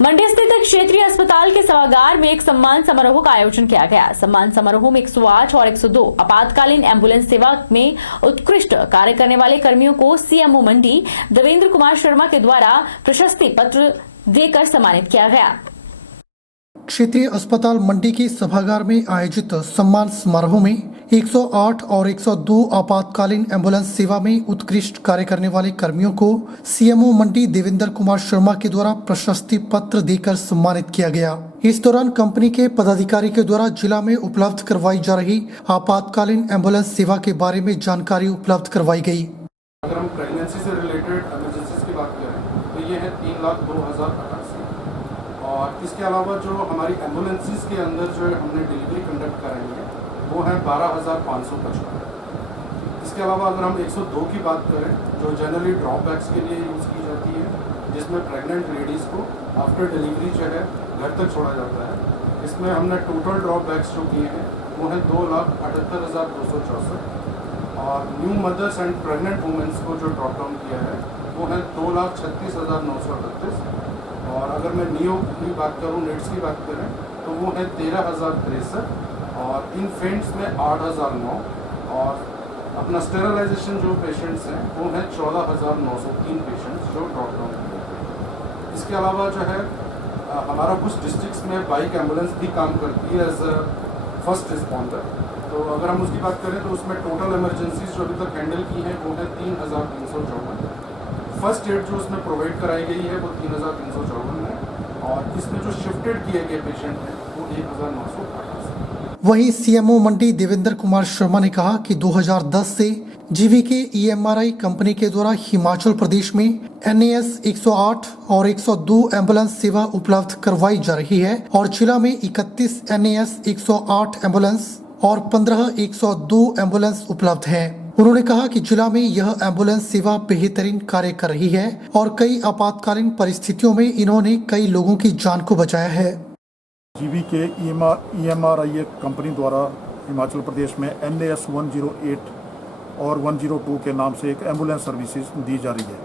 मंडी स्थित क्षेत्रीय अस्पताल के सभागार में एक सम्मान समारोह का आयोजन किया गया। सम्मान समारोह में 108 और 102 आपातकालीन एम्बुलेंस सेवा में उत्कृष्ट कार्य करने वाले कर्मियों को सीएमओ मंडी देवेंद्र कुमार शर्मा के द्वारा प्रशस्ति पत्र देकर सम्मानित किया गया। क्षेत्रीय अस्पताल मंडी के सभागार में आयोजित सम्मान समारोह में 108 और 102 आपातकालीन एम्बुलेंस सेवा में उत्कृष्ट कार्य करने वाले कर्मियों को सीएमओ मंडी देवेंद्र कुमार शर्मा के द्वारा प्रशस्ति पत्र देकर सम्मानित किया गया। इस दौरान कंपनी के पदाधिकारी के द्वारा जिला में उपलब्ध करवाई जा रही आपातकालीन एम्बुलेंस सेवा के बारे में जानकारी उपलब्ध करवाई गई। अगर हम प्रेगनेंसी से रिलेटेड इमरजेंसीज की बात करें तो ये है 3,02,088 और इसके अलावा जो हमारी एम्बुलेंसेस के अंदर जो हमने डिलीवरी कंडक्ट कराई है वो है 12,555। इसके अलावा अगर हम 102 की बात करें जो जनरली ड्रॉपबैक्स के लिए यूज़ की जाती है, जिसमें प्रेग्नेंट लेडीज़ को आफ्टर डिलीवरी जो है घर तक छोड़ा जाता है, इसमें हमने टोटल ड्रॉपबैक्स जो किए हैं वो हैं 2,78,264 और new mothers and pregnant women's को जो ड्रॉप डाउन किया है वो है 2,36,938 और अगर मैं नियो की बात करूँ, नेट्स की बात करें तो वो है 13,063 और इन्फेंट्स में 8,009 और अपना स्टेरलाइजेशन जो पेशेंट्स हैं वो हैं 14,903 पेशेंट्स जो ड्रॉप डाउन किए। इसके अलावा जो है हमारा कुछ डिस्ट्रिक्ट्स में बाइक एम्बुलेंस भी काम करती है एज अ फर्स्ट रिस्पॉन्डर। तो अगर हम उसकी बात करें तो उसमें टोटल इमरजेंसीज जो अभी तक हैंडल की हैं वो है 3,354। फर्स्ट एड जो उसमें प्रोवाइड कराई गई है वो 3,354 है और इसमें जो शिफ्टेड किए गए पेशेंट हैं वो 1,988। वहीं सीएमओ मंडी देवेंद्र कुमार शर्मा ने कहा कि 2010 से जीवीके ईएमआरआई कंपनी के द्वारा हिमाचल प्रदेश में NAS 108 और 102 एम्बुलेंस सेवा उपलब्ध करवाई जा रही है और जिला में 31 NAS 108 एम्बुलेंस और 15 102 एम्बुलेंस उपलब्ध हैं। उन्होंने कहा कि जिला में यह एम्बुलेंस सेवा बेहतरीन कार्य कर रही है और कई आपातकालीन परिस्थितियों में इन्होंने कई लोगों की जान को बचाया है। जीवीके ईएमआरआई कंपनी द्वारा हिमाचल प्रदेश में NAS 108 और 102 के नाम से एक एम्बुलेंस सर्विसेज दी जा रही है।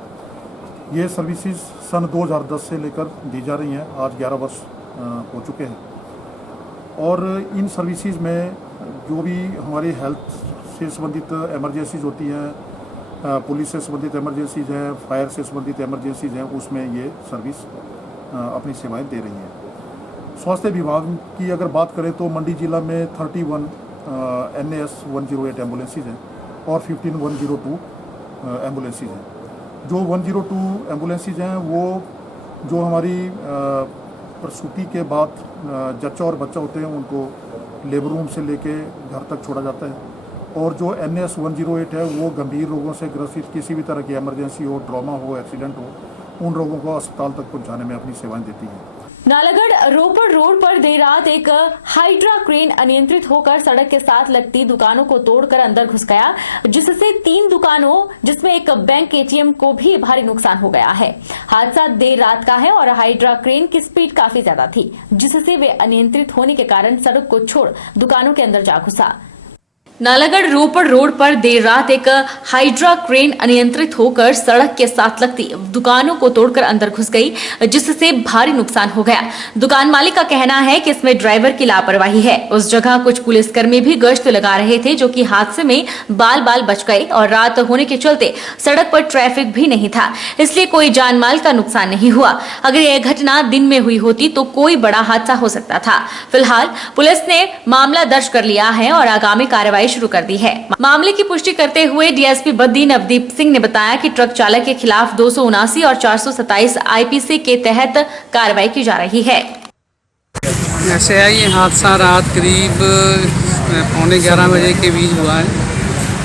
ये सर्विसेज सन 2010 से लेकर दी जा रही हैं, आज 11 वर्ष हो चुके हैं और इन सर्विसेज में जो भी हमारी हेल्थ से संबंधित एमरजेंसीज होती हैं, पुलिस से संबंधित एमरजेंसीज हैं, फायर से संबंधित एमरजेंसीज हैं, उसमें ये सर्विस अपनी सेवाएं दे रही हैं। स्वास्थ्य विभाग की अगर बात करें तो मंडी जिला में 31 NAS 108 एम्बुलेंसेज हैं और 15 102 एम्बुलेंसेज हैं। जो 102 एम्बुलेंसेज हैं वो जो हमारी प्रसूति के बाद जच्चा और बच्चा होते हैं उनको लेबर रूम से लेके घर तक छोड़ा जाता है और जो NAS 108 है वो गंभीर रोगों से ग्रसित किसी भी तरह की इमरजेंसी हो, ट्रॉमा हो, एक्सीडेंट हो, उन रोगों को अस्पताल तक पहुंचाने में अपनी सेवाएं देती है। नालागढ़ रोपड़ रोड पर देर रात एक हाइड्रा क्रेन अनियंत्रित होकर सड़क के साथ लगती दुकानों को तोड़कर अंदर घुस गया, जिससे 3 दुकानों जिसमें एक बैंक ATM को भी भारी नुकसान हो गया है। हादसा देर रात का है और हाइड्रा क्रेन की स्पीड काफी ज्यादा थी, जिससे वे अनियंत्रित होने के कारण सड़क को छोड़ दुकानों के अंदर जा घुसा। नालागढ़ रोपड़ रोड पर देर रात एक हाइड्रा क्रेन अनियंत्रित होकर सड़क के साथ लगती दुकानों को तोड़कर अंदर घुस गई, जिससे भारी नुकसान हो गया। दुकान मालिक का कहना है कि इसमें ड्राइवर की लापरवाही है। उस जगह कुछ पुलिसकर्मी भी गश्त लगा रहे थे, जो कि हादसे में बाल बाल बच गए और रात होने के चलते सड़क पर ट्रैफिक भी नहीं था, इसलिए कोई जान माल का नुकसान नहीं हुआ। अगर यह घटना दिन में हुई होती तो कोई बड़ा हादसा हो सकता था। फिलहाल पुलिस ने मामला दर्ज कर लिया है और आगामी कार्रवाई शुरू कर दी है। मामले की पुष्टि करते हुए डीएसपी बद्दी नवदीप सिंह ने बताया कि ट्रक चालक के खिलाफ 279 और 427 IPC के तहत कार्रवाई की जा रही है। ऐसे है, ये हादसा रात करीब 11:15 बजे के बीच हुआ है।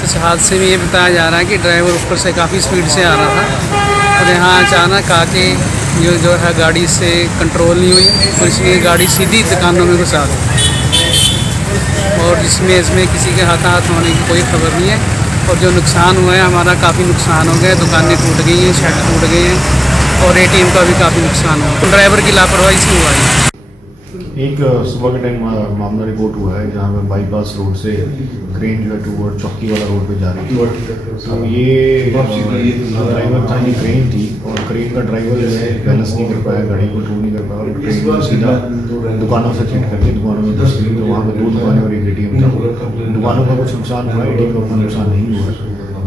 इस हादसे में ये बताया जा रहा है कि ड्राइवर ऊपर से काफ़ी स्पीड से आ रहा था और यहाँ अचानक आके जो है गाड़ी से कंट्रोल नहीं हुई और इसलिए गाड़ी सीधी दुकानों में घुसा दी और इसमें किसी के हाथ होने की कोई खबर नहीं है। और जो नुकसान हुआ है, हमारा काफ़ी नुकसान हो गया, दुकानें टूट गई हैं, शेड टूट गए हैं और ATM का भी काफ़ी नुकसान हुआ। ड्राइवर की लापरवाही से हुआ है। एक सुबह के टाइम मामला रिपोर्ट हुआ है जहाँ पे बाईपास रोड से क्रेन जो है टूवर्ड चौकी वाला रोड पे जा रही थी। तो ये ड्राइवर था, ये क्रेन थी और क्रेन का ड्राइवर जो है बैलेंस नहीं कर पाया, गाड़ी को टूर नहीं कर पाया और ट्रेन को सीधा दुकानों से हिट करके दुकानों में घुस गई। तो वहाँ पे 2 दुकानें और एक ATM था। दुकानों का कुछ नुकसान हुआ, ATM का उतना नुकसान नहीं हुआ।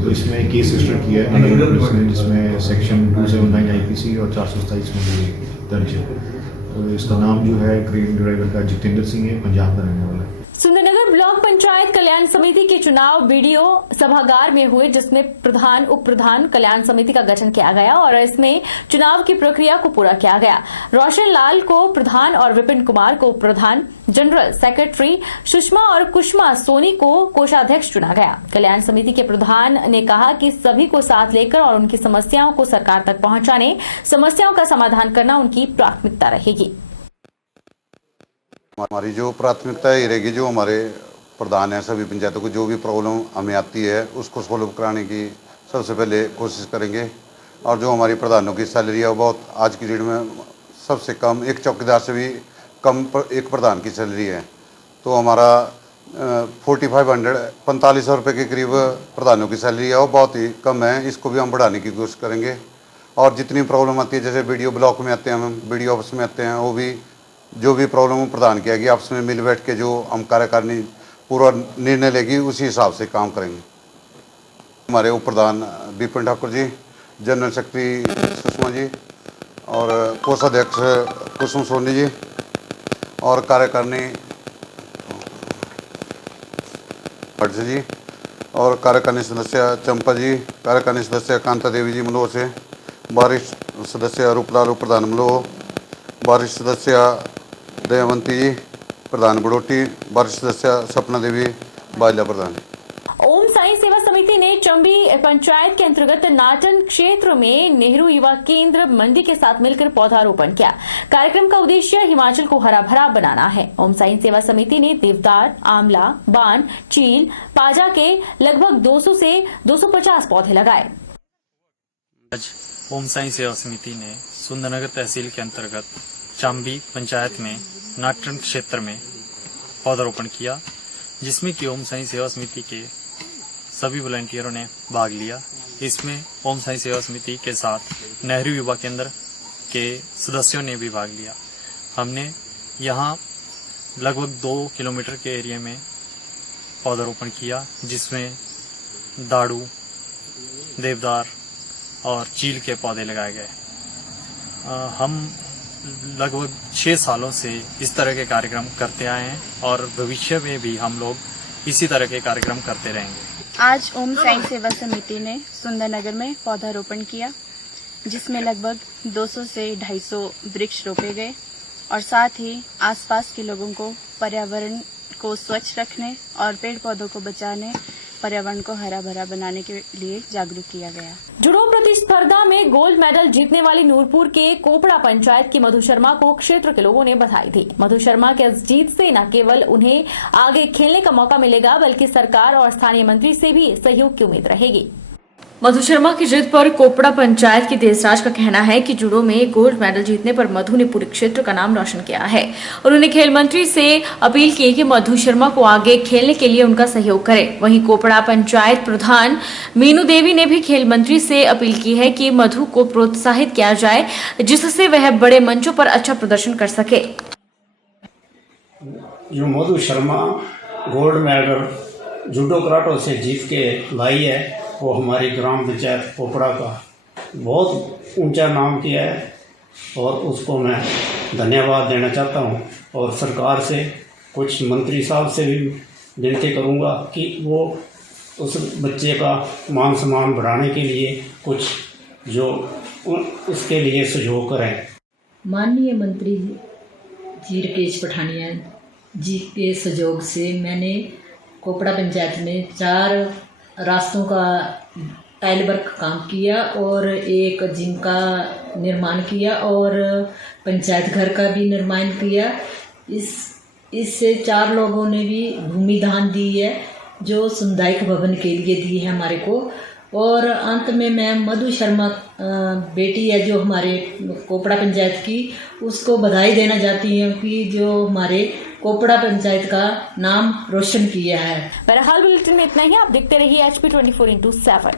तो इसमें केस रजिस्टर किया है अलग अलग पुलिस ने, जिसमें सेक्शन 279 IPC और 427 में दर्ज है। तो इसका नाम जो है क्रेन ड्राइवर का जितेंद्र सिंह है, पंजाब का रहने वाला है। सुंदरनगर ब्लॉक पंचायत कल्याण समिति के चुनाव BDO सभागार में हुए, जिसमें प्रधान उप प्रधान कल्याण समिति का गठन किया गया और इसमें चुनाव की प्रक्रिया को पूरा किया गया। रोशन लाल को प्रधान और विपिन कुमार को प्रधान, जनरल सेक्रेटरी सुषमा और कुष्मा सोनी को कोषाध्यक्ष चुना गया। कल्याण समिति के प्रधान ने कहा कि सभी को साथ लेकर और उनकी समस्याओं को सरकार तक पहुंचाने, समस्याओं का समाधान करना उनकी प्राथमिकता रहेगी। हमारी जो प्राथमिकता ये रहेगी, जो हमारे प्रधान हैं सभी पंचायतों को जो भी प्रॉब्लम हमें आती है उसको सॉल्व कराने की सबसे पहले कोशिश करेंगे। और जो हमारी प्रधानों की सैलरी है वो बहुत आज की डेट में सबसे कम, एक चौकीदार से भी कम एक प्रधान की सैलरी है। तो हमारा 4500 रुपये के करीब प्रधानों की सैलरी है, वो बहुत ही कम है। इसको भी हम बढ़ाने की कोशिश करेंगे। और जितनी प्रॉब्लम आती है, जैसे BDO ब्लॉक में आते हैं, हम BDO ऑफिस में आते हैं, वो भी जो भी प्रॉब्लम प्रदान किया गया आपस में मिल बैठ के जो हम कार्यकारिणी पूरा निर्णय लेगी उसी हिसाब से काम करेंगे। हमारे उप प्रधान विपिन ठाकुर जी, जनरल सेक्रेटरी सुषमा जी और कोषाध्यक्ष कुसुम सोनी जी और कार्यकारिणी भट्ट जी और कार्यकारिणी सदस्य चंपा जी, कार्यकारिणी सदस्य कांता देवी जी मलोह से, वरिष्ठ सदस्य रूपलाल उप प्रधान मलोह, वरिष्ठ सदस्य दयावंती जी प्रधान बड़ोटी, वरिष्ठ सदस्य सपना देवी बाजला प्रधान। ओम साई सेवा समिति ने चंबी पंचायत के अंतर्गत नाटन क्षेत्र में नेहरू युवा केंद्र मंडी के साथ मिलकर पौधारोपण किया। कार्यक्रम का उद्देश्य हिमाचल को हरा भरा बनाना है। ओम साई सेवा समिति ने देवदार, आंवला, बान, चील, पाजा के लगभग 200 से 250 पौधे लगाए। आज ओम साई सेवा समिति ने सुंदरनगर तहसील के अंतर्गत चांबी पंचायत में नाटन क्षेत्र में पौधारोपण किया, जिसमें कि ओम साई सेवा समिति के सभी वॉलंटियरों ने भाग लिया। इसमें ओम साई सेवा समिति के साथ नेहरू युवा केंद्र के सदस्यों ने भी भाग लिया। हमने यहाँ लगभग 2 किलोमीटर के एरिया में पौधारोपण किया, जिसमें दाड़ू, देवदार और चील के पौधे लगाए गए। हम लगभग 6 सालों से इस तरह के कार्यक्रम करते आए हैं और भविष्य में भी हम लोग इसी तरह के कार्यक्रम करते रहेंगे। आज ओम साई सेवा समिति ने सुंदरनगर में पौधारोपण किया, जिसमें लगभग 200 से 250 वृक्ष रोपे गए और साथ ही आसपास के लोगों को पर्यावरण को स्वच्छ रखने और पेड़ पौधों को बचाने, पर्यावरण को हरा भरा बनाने के लिए जागरूक किया गया। जुडो प्रतिस्पर्धा में गोल्ड मेडल जीतने वाली नूरपुर के कोपड़ा पंचायत की मधु शर्मा को क्षेत्र के लोगों ने बधाई दी। मधु शर्मा के इस जीत से न केवल उन्हें आगे खेलने का मौका मिलेगा, बल्कि सरकार और स्थानीय मंत्री से भी सहयोग की उम्मीद रहेगी। मधु शर्मा की जिद पर कोपड़ा पंचायत की देसराज का कहना है कि जुडो में गोल्ड मेडल जीतने पर मधु ने पूरे क्षेत्र का नाम रोशन किया है। उन्होंने खेल मंत्री से अपील की कि मधु शर्मा को आगे खेलने के लिए उनका सहयोग करें। वहीं कोपड़ा पंचायत प्रधान मीनू देवी ने भी खेल मंत्री से अपील की है कि मधु को प्रोत्साहित किया जाए, जिससे वह बड़े मंचों पर अच्छा प्रदर्शन कर सके। जो Madhu Sharma gold medal judo karate से जीत के लाई है, वो हमारी ग्राम पंचायत कोपड़ा का बहुत ऊंचा नाम किया है और उसको मैं धन्यवाद देना चाहता हूँ। और सरकार से, कुछ मंत्री साहब से भी विनती करूँगा कि वो उस बच्चे का मान सम्मान बढ़ाने के लिए कुछ जो उसके लिए सहयोग करें। माननीय मंत्री जी राकेश पठानिया जी के सहयोग से मैंने कोपड़ा पंचायत में 4 रास्तों का टाइल वर्क काम किया और एक जिम का निर्माण किया और पंचायत घर का भी निर्माण किया। इससे 4 लोगों ने भी भूमि दान दी है, जो सामुदायिक भवन के लिए दी है हमारे को। और अंत में मैं मधु शर्मा बेटी है जो हमारे कोपड़ा पंचायत की, उसको बधाई देना चाहती हूँ कि जो हमारे कोपड़ा पंचायत का नाम रोशन किया है। बहरहाल बुलेटिन में इतना ही। आप देखते रहिए HP 24/7।